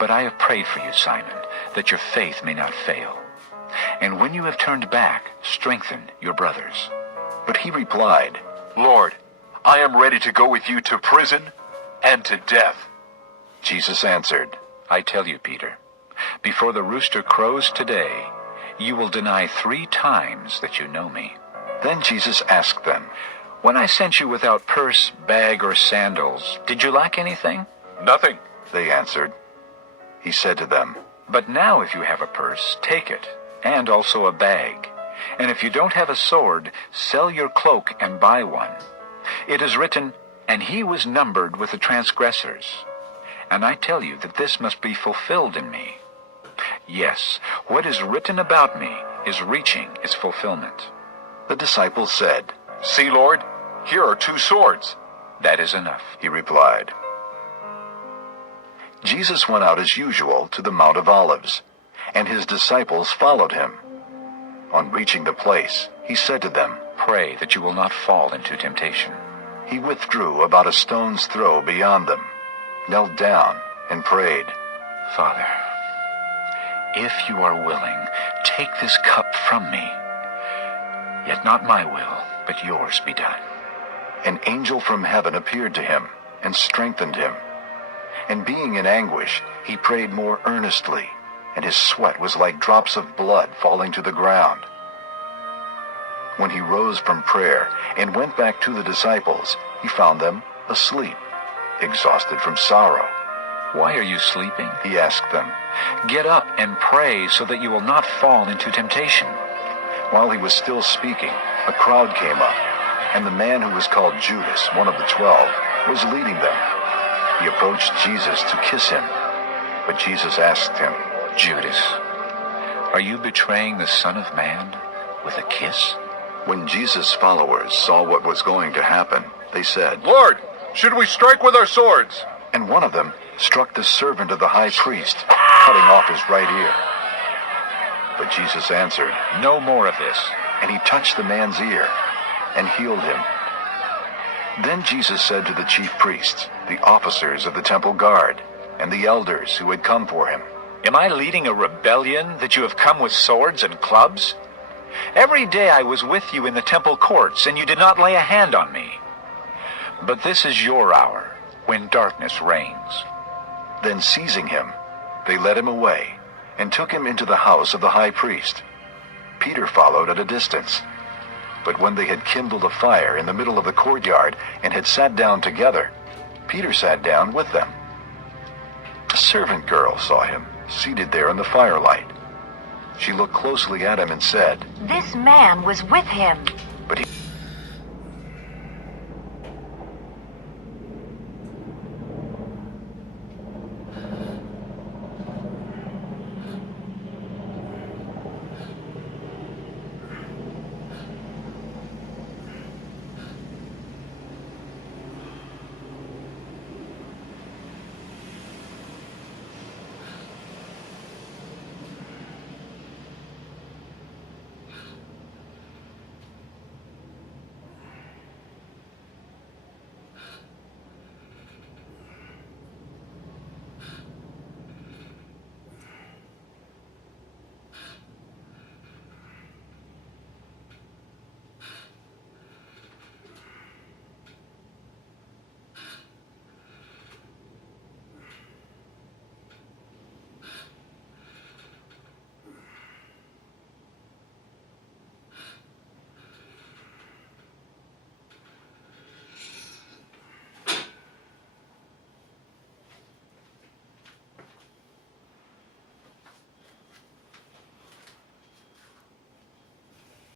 But I have prayed for you, Simon, that your faith may not fail. And when you have turned back, strengthen your brothers." But he replied, "Lord, I am ready to go with you to prison and to death." Jesus answered, "I tell you, Peter, before the rooster crows today, you will deny 3 times that you know me." Then Jesus asked them, "When I sent you without purse, bag, or sandals, did you lack anything?" "Nothing," they answered. He said to them, "But now if you have a purse, take it, and also a bag. And if you don't have a sword, sell your cloak and buy one. It is written, 'And he was numbered with the transgressors.' And I tell you that this must be fulfilled in me. Yes, what is written about me is reaching its fulfillment." The disciples said, "See, Lord, here are 2 swords." "That is enough," he replied. Jesus went out as usual to the Mount of Olives, and his disciples followed him. On reaching the place, he said to them, "Pray that you will not fall into temptation." He withdrew about a stone's throw beyond them, knelt down, and prayed, "Father, if you are willing, take this cup from me. Yet not my will, but yours be done." An angel from heaven appeared to him and strengthened him. And being in anguish, he prayed more earnestly, and his sweat was like drops of blood falling to the ground. When he rose from prayer and went back to the disciples, he found them asleep, exhausted from sorrow. "Why are you sleeping?" he asked them. "Get up and pray so that you will not fall into temptation." While he was still speaking, a crowd came up, and the man who was called Judas, one of the 12, was leading them. He approached Jesus to kiss him, but Jesus asked him, "Judas, are you betraying the Son of Man with a kiss?" When Jesus' followers saw what was going to happen, they said, "Lord, should we strike with our swords?" And one of them struck the servant of the high priest, cutting off his right ear. But Jesus answered, "No more of this." And he touched the man's ear and healed him. Then Jesus said to the chief priests, the officers of the temple guard, and the elders who had come for him, "Am I leading a rebellion that you have come with swords and clubs? Every day I was with you in the temple courts, and you did not lay a hand on me. But this is your hour, when darkness reigns." Then seizing him, they led him away, and took him into the house of the high priest. Peter followed at a distance. But when they had kindled a fire in the middle of the courtyard, and had sat down together, Peter sat down with them. A servant girl saw him, seated there in the firelight. She looked closely at him and said, "This man was with him."